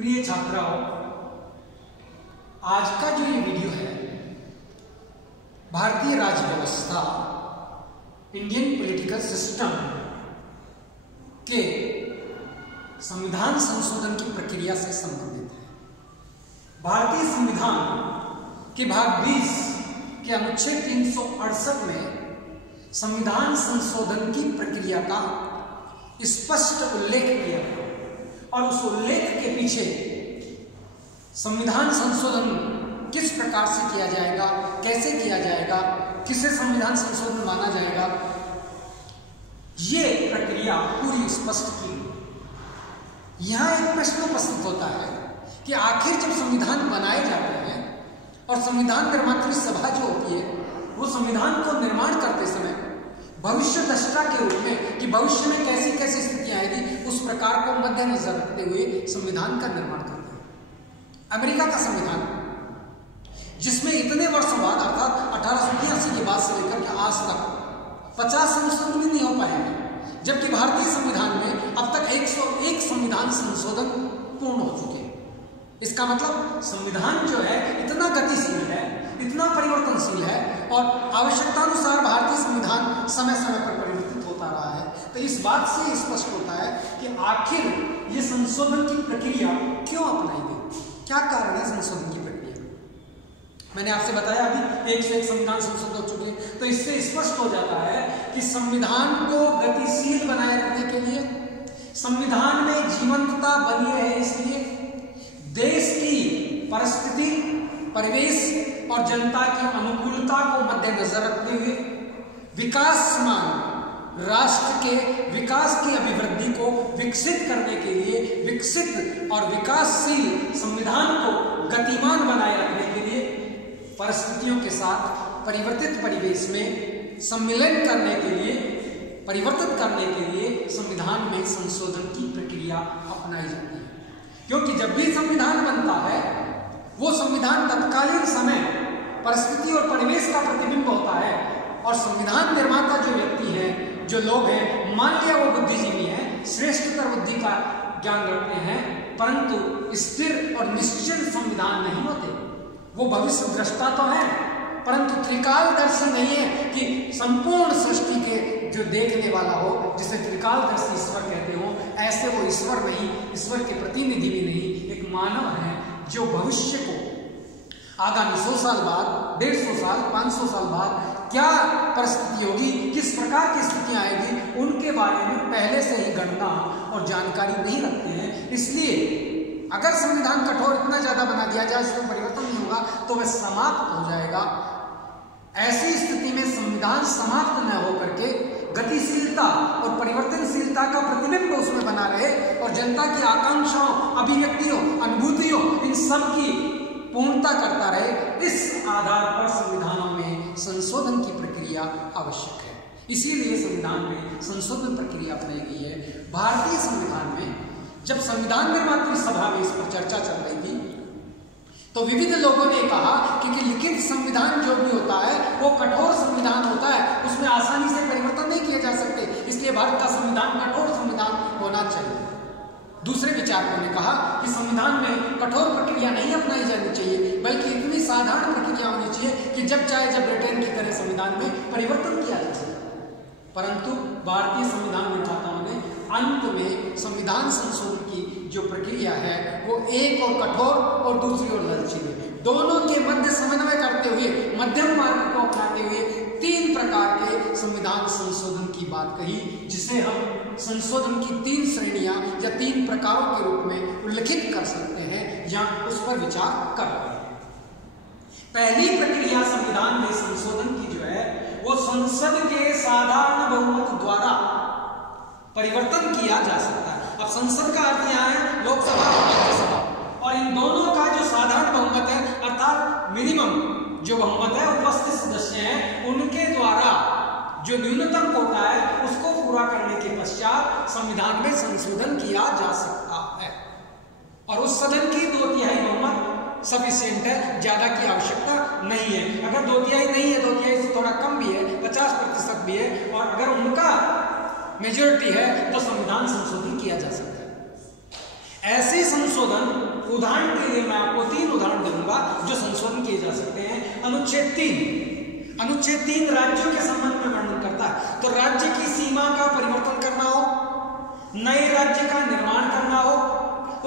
प्रिय छात्राओं, आज का जो ये वीडियो है भारतीय राज्य व्यवस्था इंडियन पॉलिटिकल सिस्टम के संविधान संशोधन की प्रक्रिया से संबंधित है। भारतीय संविधान के भाग 20 के अनुच्छेद 368 में संविधान संशोधन की प्रक्रिया का स्पष्ट उल्लेख किया गया और उस उल्लेख के पीछे संविधान संशोधन किस प्रकार से किया जाएगा, कैसे किया जाएगा, किसे संविधान संशोधन माना जाएगा, ये प्रक्रिया पूरी स्पष्ट की। यहां एक प्रश्न उपस्थित होता है कि आखिर जब संविधान बनाए जाते हैं और संविधान निर्मात्री सभा जो होती है वो संविधान को निर्माण करते समय भविष्य दृष्टा के रूप में कि भविष्य में कैसी कैसी स्थितियां आएगी उस प्रकार को मद्देनजर रखते हुए संविधान का निर्माण करते हैं। अमेरिका का संविधान, जिसमें इतने वर्षों बाद अर्थात 1883 के बाद से लेकर के आज तक 50 संशोधन भी नहीं हो पाएंगे, जबकि भारतीय संविधान में अब तक 101 संविधान संशोधन पूर्ण हो चुके हैं। इसका मतलब संविधान जो है इतना गतिशील है, इतना परिवर्तनशील है और आवश्यकतानुसार भारतीय संविधान समय समय पर परिवर्तित होता रहा है। तो इस बात से स्पष्ट होता है कि आखिर ये संशोधन की प्रक्रिया क्यों अपनाई गई, क्या कारण है संशोधन की प्रक्रिया। मैंने आपसे बताया अभी 101 संविधान संशोधन हो चुके हैं, तो इससे स्पष्ट हो जाता है कि संविधान को गतिशील बनाए रखने के लिए, संविधान में जीवंतता बनी रहे इसलिए, देश की परिस्थिति, परिवेश और जनता की अनुकूलता को मद्देनजर रखते हुए विकासमान राष्ट्र के विकास की अभिवृद्धि को विकसित करने के लिए विकसित और विकासशील संविधान को गतिमान बनाए रखने के लिए परिस्थितियों के साथ परिवर्तित परिवेश में सम्मिलन करने के लिए, परिवर्तित करने के लिए संविधान में संशोधन की प्रक्रिया अपनाई जाती है। क्योंकि जब भी संविधान बनता है वो संविधान तत्कालीन समय परिस्थिति और परिवेश का प्रतिबिंब होता है और संविधान निर्माता जो व्यक्ति है, जो लोग हैं, मान लिया वो बुद्धिजीवी है, श्रेष्ठतर बुद्धि का ज्ञान रखते हैं, परंतु स्थिर और निश्चित संविधान नहीं होते। वो भविष्य दृष्टा तो है परंतु त्रिकालदर्शी नहीं है कि संपूर्ण सृष्टि के जो देखने वाला हो, जिसे त्रिकालदर्शी ईश्वर कहते हो, ऐसे वो ईश्वर नहीं, ईश्वर के प्रतिनिधि भी नहीं, एक मानव है जो भविष्य को आगामी 100 साल बाद, 150 साल, 500 साल बाद क्या परिस्थिति होगी, किस प्रकार की स्थितियां आएगी, उनके बारे में पहले से ही गणना और जानकारी नहीं रखते हैं। इसलिए अगर संविधान कठोर इतना ज्यादा बना दिया जाए उसमें परिवर्तन नहीं होगा तो वह समाप्त हो जाएगा। ऐसी स्थिति में संविधान समाप्त न होकर के गतिशीलता और परिवर्तनशीलता का प्रतिबिंब उसमें बना रहे और जनता की आकांक्षाओं, अभिव्यक्तियों, अनुभूतियों, इन सब की पूर्णता करता रहे, इस आधार पर संविधानों में संशोधन की प्रक्रिया आवश्यक है। इसीलिए संविधान में संशोधन प्रक्रिया अपनाई गई है। भारतीय संविधान में जब संविधान निर्मात्री सभा में इस पर चर्चा चल रही थी तो विविध लोगों ने कहा कि लिखित संविधान जो भी होता है वो कठोर संविधान होता है, उसमें आसानी से परिवर्तन नहीं किए जा सकते, इसलिए भारत का संविधान कठोर संविधान होना चाहिए। दूसरे विचारकों ने कहा कि संविधान में कठोर प्रक्रिया नहीं अपनाई जानी चाहिए, बल्कि इतनी साधारण प्रक्रिया होनी चाहिए कि जब चाहे जब ब्रिटेन की तरह संविधान में परिवर्तन किया जा सके। परंतु भारतीय संविधान निर्माताओं ने अंत में संविधान संशोधन की जो प्रक्रिया है वो एक और कठोर और दूसरी ओर लचीली, दोनों के मध्य समन्वय करते हुए, मध्यम मार्ग को अपनाते हुए 3 प्रकार के संविधान संशोधन की बात कही, जिसे हम संशोधन की 3 श्रेणियां या 3 प्रकारों के रूप में उल्लेखित कर सकते हैं या उस पर विचार कर रहे हैं। पहली प्रक्रिया संविधान में संशोधन की जो है वो संसद के साधारण बहुमत द्वारा परिवर्तन किया जा सकता है। अब संसद का अर्थ यहाँ है लोकसभा और राज्यसभा, और इन दोनों का जो साधारण बहुमत है अर्थात मिनिमम जो बहुमत है, उपस्थित सदस्य हैं, उनके द्वारा जो न्यूनतम कोटा है उसको पूरा करने के पश्चात संविधान में संशोधन किया जा सकता है। और उस सदन की 2/3 बहुमत सफिशिएंट है, ज्यादा की आवश्यकता नहीं है। अगर 2/3 नहीं है, 2/3 से थोड़ा कम भी है, 50% भी है, और अगर उनका मेजॉरिटी है तो संविधान संशोधन किया जा सकता है। ऐसे संशोधन उदाहरण के लिए मैं आपको 3 उदाहरण दूंगा जो संशोधन किए जा सकते हैं। अनुच्छेद 3 राज्यों के संबंध में वर्णन करता है। तो राज्य की सीमा का परिवर्तन करना हो, नए राज्य का निर्माण करना हो,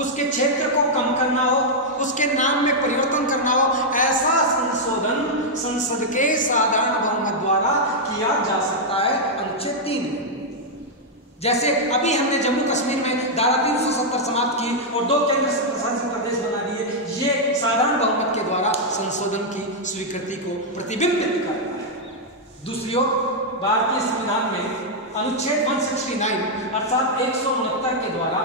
उसके क्षेत्र को कम करना हो, उसके नाम में परिवर्तन करना हो, ऐसा संशोधन संसद के साधारण बहुमत द्वारा किया जा सकता है। अनुच्छेद 3 जैसे अभी हमने जम्मू कश्मीर में धारा 370 समाप्त की और 2 केंद्र शासित प्रदेश बना दिए, ये साधारण बहुमत के द्वारा संशोधन की स्वीकृति को प्रतिबिंबित करता है। दूसरी ओर भारतीय संविधान में अनुच्छेद 169 अर्थात 169 के द्वारा,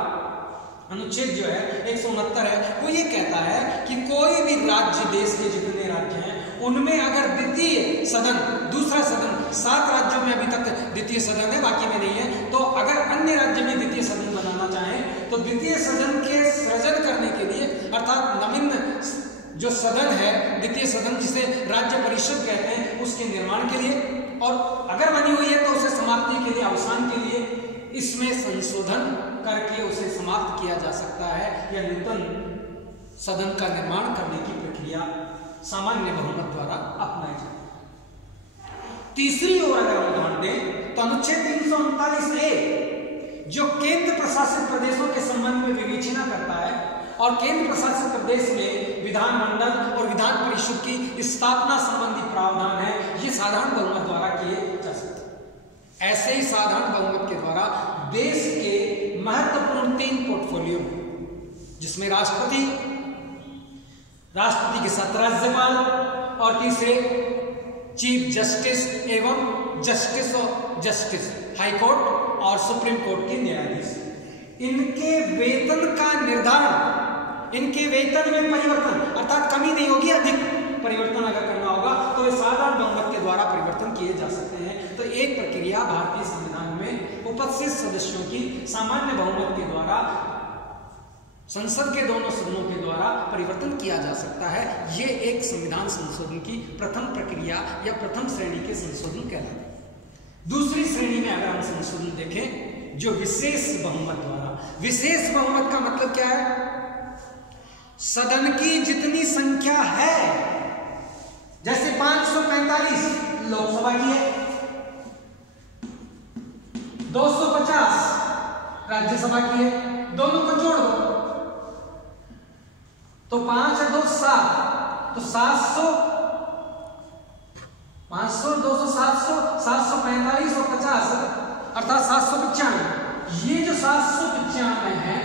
अनुच्छेद जो है 169 है, वो ये कहता है कि कोई भी राज्य, देश के जितने राज्य हैं उनमें अगर द्वितीय सदन, दूसरा सदन, 7 राज्यों में अभी तक द्वितीय सदन है, बाकी में नहीं है, तो अगर अन्य राज्य में द्वितीय सदन बनाना चाहें तो द्वितीय सदन के सृजन करने के लिए, अर्थात नवीन जो सदन है, द्वितीय सदन जिसे राज्य परिषद कहते हैं, उसके निर्माण के लिए, और अगर बनी हुई है तो उसे समाप्ति के लिए, अवसान के लिए इसमें संशोधन करके उसे समाप्त किया जा सकता है या नूतन सदन का निर्माण करने की प्रक्रिया सामान्य बहुमत द्वारा अपनाई जाए। तीसरी ओर अगर हम ध्यान दें तो अनुच्छेद 339A जो केंद्र प्रशासित प्रदेशों के संबंध में विवेचना करता है और केंद्र प्रशासित प्रदेश में विधानमंडल और विधान परिषद की स्थापना संबंधी प्रावधान है, ये साधारण बहुमत द्वारा किए जा सकते हैं। ऐसे ही साधारण बहुमत के द्वारा देश के महत्वपूर्ण 3 पोर्टफोलियो जिसमें राष्ट्रपति के 7 राज्यपाल और तीसरे चीफ जस्टिस एवं जस्टिस हाई कोर्ट और सुप्रीम कोर्ट के न्यायाधीश, इनके वेतन का निर्धारण, इनके वेतन में परिवर्तन अर्थात कमी नहीं होगी, अधिक परिवर्तन अगर करना होगा तो वे साधारण बहुमत के द्वारा परिवर्तन किए जा सकते हैं। तो एक प्रक्रिया भारतीय संविधान में उपस्थित सदस्यों की सामान्य बहुमत के द्वारा संसद के दोनों सदनों के द्वारा परिवर्तन किया जा सकता है। ये एक संविधान संशोधन की प्रथम प्रक्रिया या प्रथम श्रेणी के संशोधन कहलाते हैं। दूसरी श्रेणी में अगर हम संशोधन देखें जो विशेष बहुमत द्वारा, विशेष बहुमत का मतलब क्या है? सदन की जितनी संख्या है, जैसे 545 लोकसभा की है, 250 राज्यसभा की है, दोनों को जोड़ दो तो 5 और 2 7, तो 700, 500, 200, 700, 745 और 50 अर्थात 795। ये जो 795 है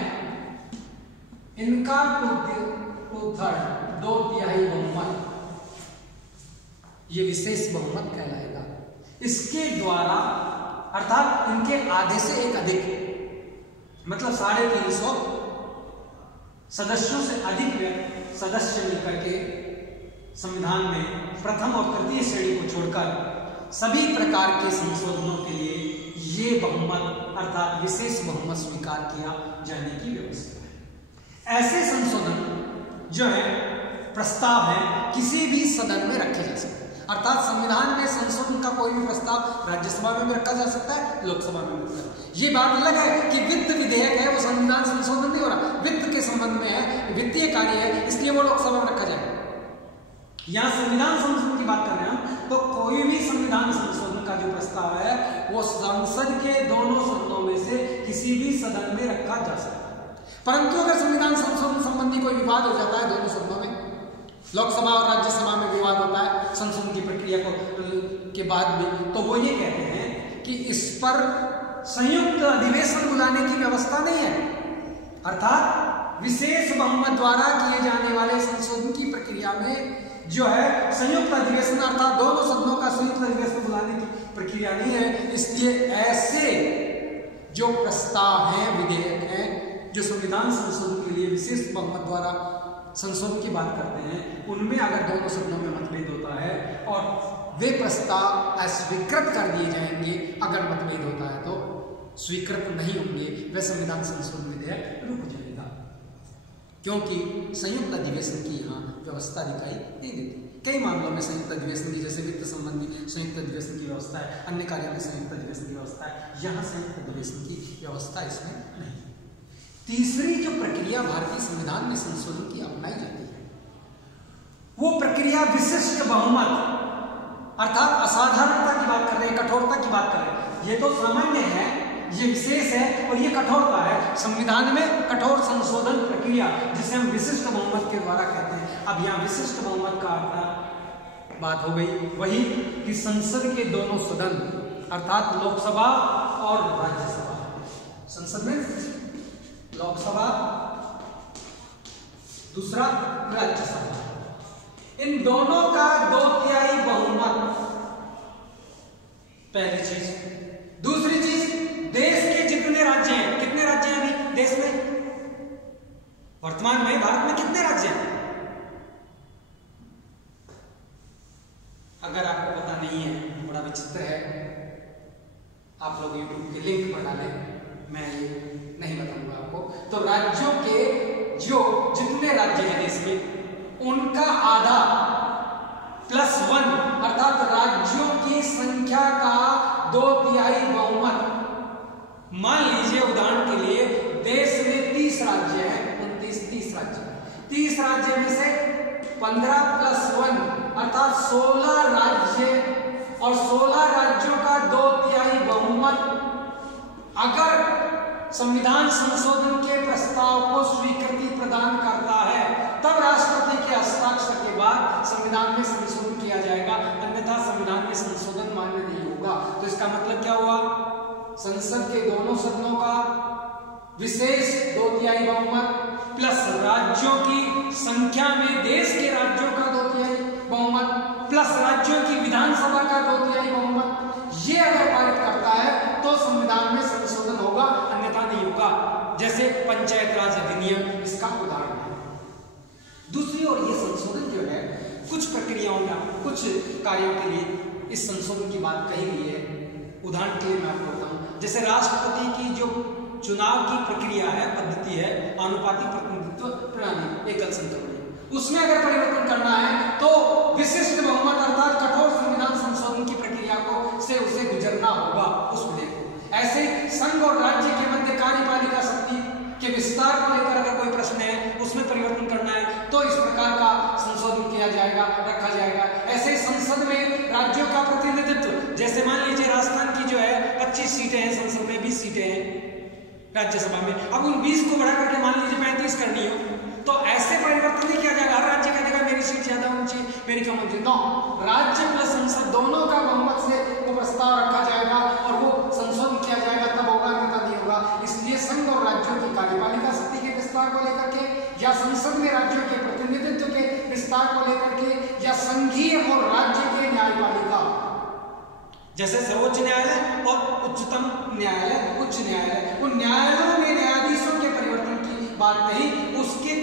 इनका 2/3 2/3 बहुमत, ये विशेष बहुमत कहलाएगा। इसके द्वारा अर्थात इनके आधे से एक अधिक, मतलब 350 सदस्यों से अधिक सदस्य मिलकर के संविधान में प्रथम और तृतीय श्रेणी को छोड़कर सभी प्रकार के संशोधनों के लिए ये बहुमत अर्थात विशेष बहुमत स्वीकार किया जाने की व्यवस्था है। ऐसे संशोधन जो है प्रस्ताव है किसी भी सदन में रखे जा सकते हैं, अर्थात संविधान में संशोधन का कोई भी प्रस्ताव राज्यसभा में भी रखा जा सकता है, लोकसभा में भी रखा। ये बात अलग है कि वित्त विधेयक है, वो संविधान संशोधन नहीं हो रहा, वित्त के संबंध में है, वित्तीय कार्य है, इसलिए वो लोकसभा में रखा जाएगा। यहाँ संविधान संशोधन की बात कर रहे हैं तो कोई भी संविधान संशोधन का जो प्रस्ताव है वो संसद के दोनों सदनों में से किसी भी सदन में रखा जा सकता है। परंतु अगर संविधान संशोधन संबंधी कोई विवाद हो जाता है दोनों सदनों में, लोकसभा और राज्यसभा में विवाद होता है संशोधन की प्रक्रिया के बाद भी, तो वो ये कहते हैं कि इस पर संयुक्त अधिवेशन बुलाने की व्यवस्था नहीं है, अर्थात विशेष बहुमत द्वारा किए जाने वाले संशोधन की प्रक्रिया में जो है संयुक्त अधिवेशन अर्थात दोनों सदनों का संयुक्त अधिवेशन बुलाने की प्रक्रिया नहीं है। इसलिए ऐसे जो प्रस्ताव हैं, विधेयक हैं, जो संविधान संशोधन के लिए विशेष बहुमत द्वारा संशोधन की बात करते हैं, उनमें अगर दोनों सदनों में मतभेद होता है और वे प्रस्ताव अस्वीकृत कर दिए जाएंगे, अगर मतभेद होता है तो स्वीकृत नहीं होंगे, वह संविधान संशोधन विधेयक रुक जाएगा, क्योंकि संयुक्त अधिवेशन की यहाँ व्यवस्था दिखाई नहीं देती। कई मामलों में संयुक्त अधिवेशन की, जैसे वित्त संबंधी संयुक्त अधिवेशन की व्यवस्था है, अन्य कार्यों में संयुक्त अधिवेशन की व्यवस्था है, यहाँ संयुक्त अधिवेशन की व्यवस्था इसमें नहीं। तीसरी जो प्रक्रिया भारतीय संविधान में संशोधन की अपनाई जाती है वो प्रक्रिया विशिष्ट बहुमत अर्थात असाधारणता की बात कर रहे हैं, कठोरता की बात कर रहे हैं। ये तो सामान्य है, ये विशेष है और ये कठोरता है। संविधान में कठोर संशोधन प्रक्रिया जिसे हम विशिष्ट बहुमत के द्वारा कहते हैं। अब यहाँ विशिष्ट बहुमत का अर्थ बात हो गई वही कि संसद के दोनों सदन अर्थात लोकसभा और राज्यसभा, संसद में लोकसभा दूसरा राज्यसभा, इन दोनों का 2/3 बहुमत पहली चीज। दूसरी चीज, देश के जितने राज्य हैं, कितने राज्य हैं अभी देश में, वर्तमान में भारत में कितने राज्य हैं? अगर आपको पता नहीं है, बड़ा विचित्र है, आप लोग YouTube के लिंक पर डालें, मैं ये नहीं बताऊंगा आपको। तो राज्यों के जो जितने राज्य हैं देश में उनका आधा +1 अर्थात राज्यों की संख्या का 2/3 बहुमत। मान लीजिए उदाहरण के लिए देश में 30 राज्य हैं, 30 राज्य, 30 राज्य में से 15 + 1 अर्थात 16 राज्य और 16 राज्यों का 2/3 बहुमत अगर संविधान संशोधन के प्रस्ताव को स्वीकृति प्रदान करता है तब राष्ट्रपति के हस्ताक्षर के बाद संविधान में संशोधन किया जाएगा, अन्यथा संविधान में संशोधन मान्य नहीं होगा। तो इसका मतलब क्या हुआ? संसद के दोनों सदनों का विशेष 2/3 बहुमत प्लस राज्यों की संख्या में देश के राज्यों का 2/3 बहुमत प्लस राज्यों की विधानसभा का 2/3 बहुमत, ये अगर पारित करता है तो संविधान में संशोधन होगा, अन्यथा नहीं होगा। जैसे पंचायत राज अधिनियम इसका उदाहरण है। दूसरी ओर ये संशोधन जो है कुछ प्रक्रियाओं में कुछ कार्यों के लिए इस संशोधन की बात कही गई है। उदाहरण के लिए मैं आपको बताऊं, जैसे राष्ट्रपति की जो चुनाव की प्रक्रिया है, पद्धति है, आनुपातिक प्रतिनिधित्व प्रणाली, एकल संसदीय, उसमें अगर परिवर्तन करना है तो विशिष्ट बहुमत अर्थात कठोर संविधान संशोधन की प्रक्रिया को से उसे गुजरना होगा उस विधेयक को। ऐसे संघ और राज्य के मध्य कार्यपालिका शक्ति के विस्तार को लेकर अगर कोई प्रश्न है, उसमें परिवर्तन करना है तो इस प्रकार का संशोधन किया जाएगा, रखा जाएगा। ऐसे संसद में राज्यों का प्रतिनिधित्व, जैसे मान लीजिए राजस्थान की जो है 25 सीटें हैं, संसद में 20 सीटें हैं राज्यसभा में, अब उन 20 को बढ़ा करके मान लीजिए 35 करनी हो तो ऐसे परिवर्तन नहीं किया जाएगा। हर राज्य कहेगा मेरी सीट ज्यादा होनी चाहिए, मेरी कम होनी चाहिए। नो, राज्य प्लस संसद दोनों का बहुमत से वो प्रस्ताव रखा जाएगा और वो संशोधन किया जाएगा, तब होगा, अन्यथा नहीं होगा। इसलिए संघ और राज्यों की कार्यपालिका शक्ति के विस्तार को लेकर के या संसद में राज्यों के प्रतिनिधित्व के विस्तार को लेकर के या संघीय और राज्य के न्यायपालिका जैसे सर्वोच्च न्यायालय और उच्चतम न्यायालय, उच्च न्यायालय, उन न्यायालयों में न्यायाधीशों के परिवर्तन की बात नहीं, उसके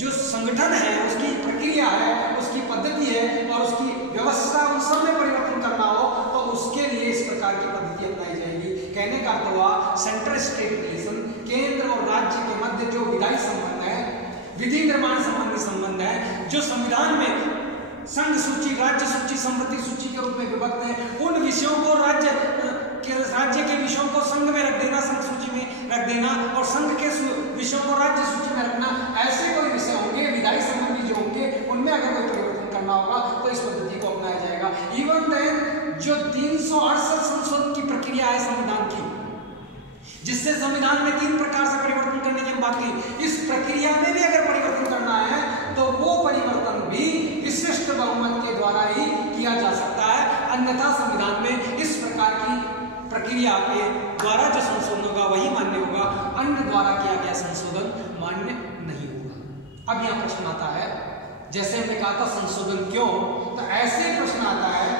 जो संगठन है, उसकी प्रक्रिया है, उसकी पद्धति है और उसकी व्यवस्था, उन सब में परिवर्तन करना हो तो उसके लिए इस प्रकार की पद्धति अपनाई जाएगी। कहने का अर्थ हुआ सेंट्रल स्टेट रिलेशन, केंद्र और राज्य के मध्य जो विधायी संबंध है, विधि निर्माण संबंधी संबंध है, जो संविधान में संघ सूची, राज्य सूची, समृद्धि सूची के रूप में विभक्त है, उन विषयों को राज्य के विषयों को संघ में रख देना, संघ सूची में रख देना और संघ के विषयों को राज्य सूची में रखना, ऐसे कोई विषय होंगे विधायी संबंधी जो होंगे उनमें अगर कोई परिवर्तन करना होगा तो इस पद्धति को अपनाया जाएगा। इवन देन जो 368 संशोधन की प्रक्रिया है संविधान की, जिससे संविधान में 3 प्रकार से परिवर्तन करने की बात की, इस प्रक्रिया में भी अगर परिवर्तन करना है तो वो परिवर्तन भी विशिष्ट बहुमत के द्वारा ही किया जा सकता है, अन्यथा संविधान में इस प्रकार की प्रक्रिया के द्वारा जो संशोधन होगा वही मान्य होगा, अन्य द्वारा किया गया संशोधन मान्य नहीं होगा। अब यह प्रश्न आता है, जैसे हमने कहा था संशोधन क्यों, तो ऐसे प्रश्न आता है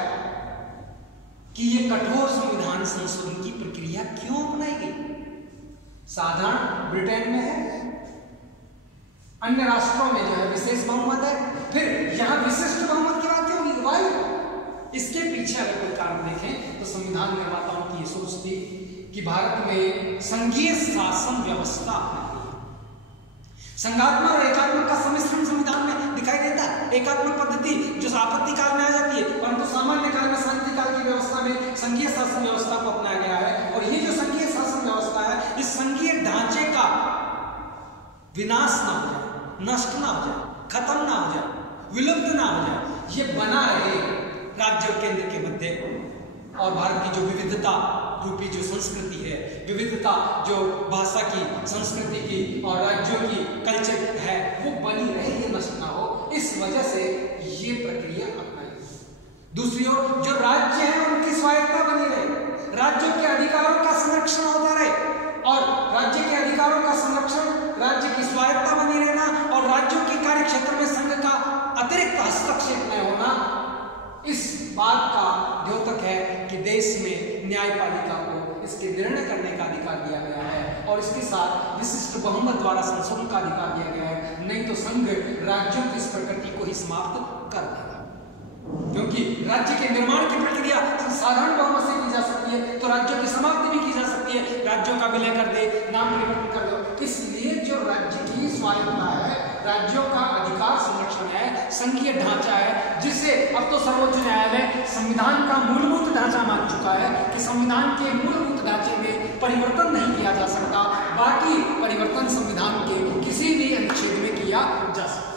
कि ये कठोर संविधान संशोधन की प्रक्रिया क्यों अपनाई गई? साधारण ब्रिटेन में है, अन्य राष्ट्रों में जो है विशेष बहुमत है, फिर यहां विशिष्ट बहुमत की बात क्यों होगी? वाई? इसके पीछे अगर कोई कारण देखें तो संविधान निर्माताओं की ये सोच थी कि भारत में संघीय शासन व्यवस्था अपनाई गई। संघात्मक और एकात्मक का सम्मिश्रण संविधान में दिखाई देता है। एकात्मक पद्धति जो आपत्ति काल में आ जाती है, परंतु सामान्य काल में, शांति काल की व्यवस्था में संघीय शासन व्यवस्था को अपनाया गया है। और ये जो संघीय शासन व्यवस्था है, इस संघीय ढांचे का विनाश ना हो जाए, नष्ट ना हो जाए, खत्म ना हो जाए, विलुप्त ना हो जाए, ये बना रहे राज्य और केंद्र के मध्य। और भारत की जो विविधता रूपी जो संस्कृति है, विविधता जो भाषा की, संस्कृति की और राज्यों की कल्चर है, वो बनी रहे, ये नष्ट ना हो, इस वजह से ये प्रक्रिया अपनाई। दूसरी ओर जो राज्य है उनकी स्वायत्ता बनी रहे, राज्यों के अधिकारों का संरक्षण होता रहे, और राज्य के अधिकारों का संरक्षण, राज्य की स्वायत्ता बनी रहना और राज्यों के कार्य क्षेत्र में संघ का अतिरिक्त हस्तक्षेप न होना, इस बात का द्योतक है कि देश में न्यायपालिका को इसके निर्णय करने का अधिकार दिया गया है और इसके साथ विशिष्ट बहुमत द्वारा संशोधन का अधिकार दिया गया है। नहीं तो संघ राज्यों की इस प्रकृति को ही समाप्त कर देगा, क्योंकि राज्य के निर्माण की प्रक्रिया साधारण बहुमत से की जा सकती है, तो राज्यों की समाप्ति भी की जा सकती है, राज्यों का विलय कर दे, नाम परिवर्तन कर दो। इसलिए जो राज्य की स्वायत्ता है, राज्यों का अधिकार संरक्षण है, संघीय ढांचा है, जिसे अब तो सर्वोच्च न्यायालय संविधान का मूलभूत ढांचा मान चुका है कि संविधान के मूलभूत ढांचे में परिवर्तन नहीं किया जा सकता, बाकी परिवर्तन संविधान के किसी भी अनुच्छेद में किया जा सकता।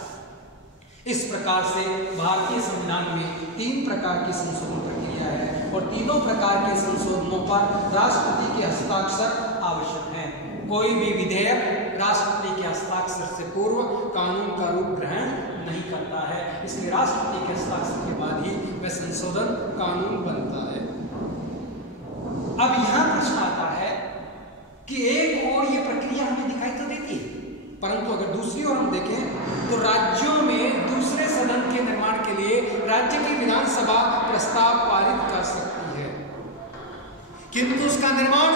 इस प्रकार से भारतीय संविधान में 3 प्रकार की संशोधन प्रक्रिया है और तीनों प्रकार के संशोधनों पर राष्ट्रपति के हस्ताक्षर आवश्यक है। कोई भी विधेयक राष्ट्रपति के हस्ताक्षर से पूर्व कानून का रूप ग्रहण नहीं करता है, इसलिए राष्ट्रपति के हस्ताक्षर के बाद ही वह संशोधन कानून बनता है। अब यहां प्रश्न आता है कि एक और ये प्रक्रिया हमें दिखाई तो देती है, परंतु अगर दूसरी ओर हम देखें तो राज्यों में दूसरे सदन के निर्माण के लिए राज्य की विधानसभा प्रस्ताव पारित कर सकती है, किंतु उसका निर्माण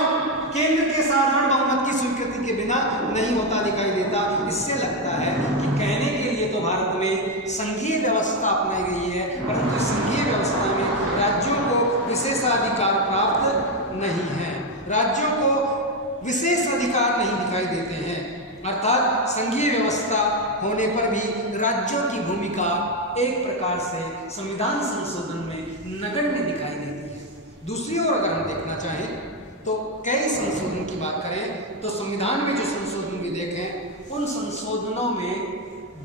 केंद्र के साधारण बहुमत की स्वीकृति के बिना नहीं होता दिखाई देता। इससे लगता है कि कहने के लिए तो भारत में संघीय व्यवस्था अपनाई गई है, परंतु संघीय व्यवस्था में राज्यों को विशेषाधिकार प्राप्त नहीं है, राज्यों को विशेष अधिकार नहीं दिखाई देते हैं, अर्थात संघीय व्यवस्था होने पर भी राज्यों की भूमिका एक प्रकार से संविधान संशोधन में नगण्य दिखाई देती है। दूसरी ओर अगर हम देखना चाहें तो कई संशोधन की बात करें तो संविधान में जो संशोधन विधेयक हैं, उन संशोधनों में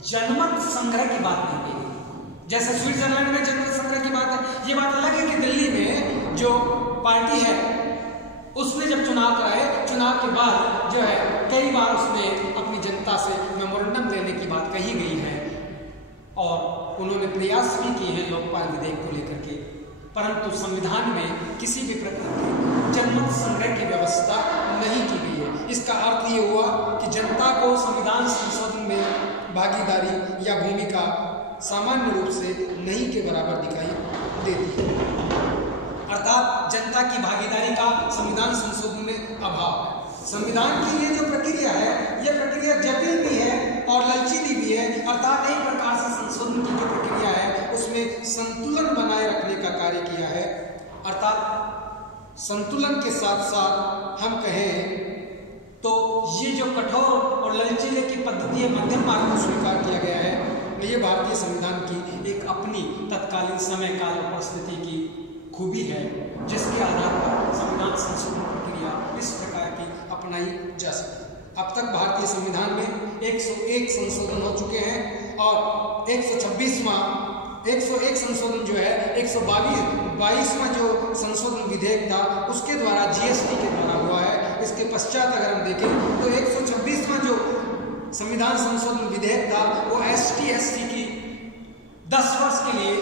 जनमत संग्रह की बात नहीं की गई। जैसे स्विट्जरलैंड में जनमत संग्रह की बात है, ये बात अलग है कि दिल्ली में जो पार्टी है उसने जब चुनाव कराए, चुनाव के बाद जो है कई बार उसने अपनी जनता से मेमोरेंडम लेने की बात कही गई है और उन्होंने प्रयास भी किए हैं लोकपाल विधेयक को लेकर के, परंतु संविधान में किसी भी प्रकार की जनमत संग्रह की व्यवस्था नहीं की गई है। इसका अर्थ ये हुआ कि जनता को संविधान संशोधन में भागीदारी या भूमिका सामान्य रूप से नहीं के बराबर दिखाई देती है, अर्थात जनता की भागीदारी का संविधान संशोधन में अभाव है। संविधान की ये जो प्रक्रिया है, यह प्रक्रिया जटिल भी है और लचीली भी है, अर्थात एक प्रकार से संशोधन की जो प्रक्रिया है उसमें संतुलन बनाए रखने का कार्य किया है, अर्थात संतुलन के साथ साथ हम कहें तो ये जो कठोर और लचीले की पद्धति है, मध्यम मार्ग को स्वीकार किया गया है। ये भारतीय संविधान की एक अपनी तत्कालीन समय काल और परिस्थिति की खूबी है, जिसके आधार पर संविधान संशोधन प्रक्रिया इस प्रकार की अपनाई जा सकती है। अब तक भारतीय संविधान में 101 संशोधन हो चुके हैं और 101 संशोधन जो है 122वां जो संशोधन विधेयक था उसके द्वारा जीएसटी के द्वारा हुआ है। इसके पश्चात अगर हम देखें तो 126वां जो संविधान संशोधन विधेयक था वो ST/SC की 10 वर्ष के लिए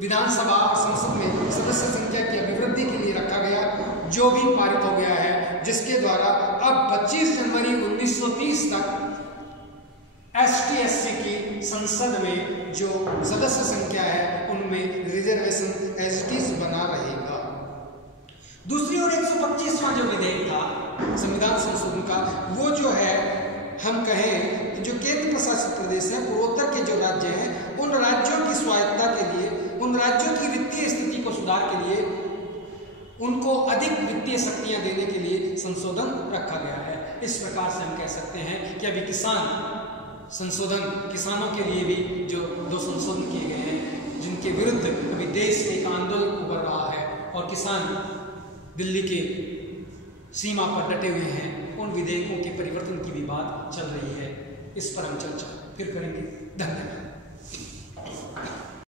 विधानसभा और संसद में सदस्य संख्या की अभिवृद्धि के लिए रखा गया, जो भी पारित हो गया है, जिसके द्वारा अब 25 जनवरी 1930 तक ST/SC की संसद में जो सदस्य संख्या है उनमें रिजर्वेशन एसटीज बना रहेगा। दूसरी ओर 125वां जो विधेयक था संविधान संशोधन का, वो जो है हम कहें कि जो केंद्र प्रशासित प्रदेश है, पूर्वोत्तर के जो राज्य हैं, उन राज्यों की स्वायत्ता के लिए, उन राज्यों की वित्तीय स्थिति को सुधार के लिए, उनको अधिक वित्तीय शक्तियां देने के लिए संशोधन रखा गया है। इस प्रकार से हम कह सकते हैं कि अभी किसान संशोधन, किसानों के लिए भी जो 2 संशोधन किए गए हैं, जिनके विरुद्ध अभी देश में एक आंदोलन उभर रहा है और किसान दिल्ली के सीमा पर डटे हुए हैं, उन विधेयकों के परिवर्तन की भी बात चल रही है। इस पर हम चर्चा फिर करेंगे। धन्यवाद।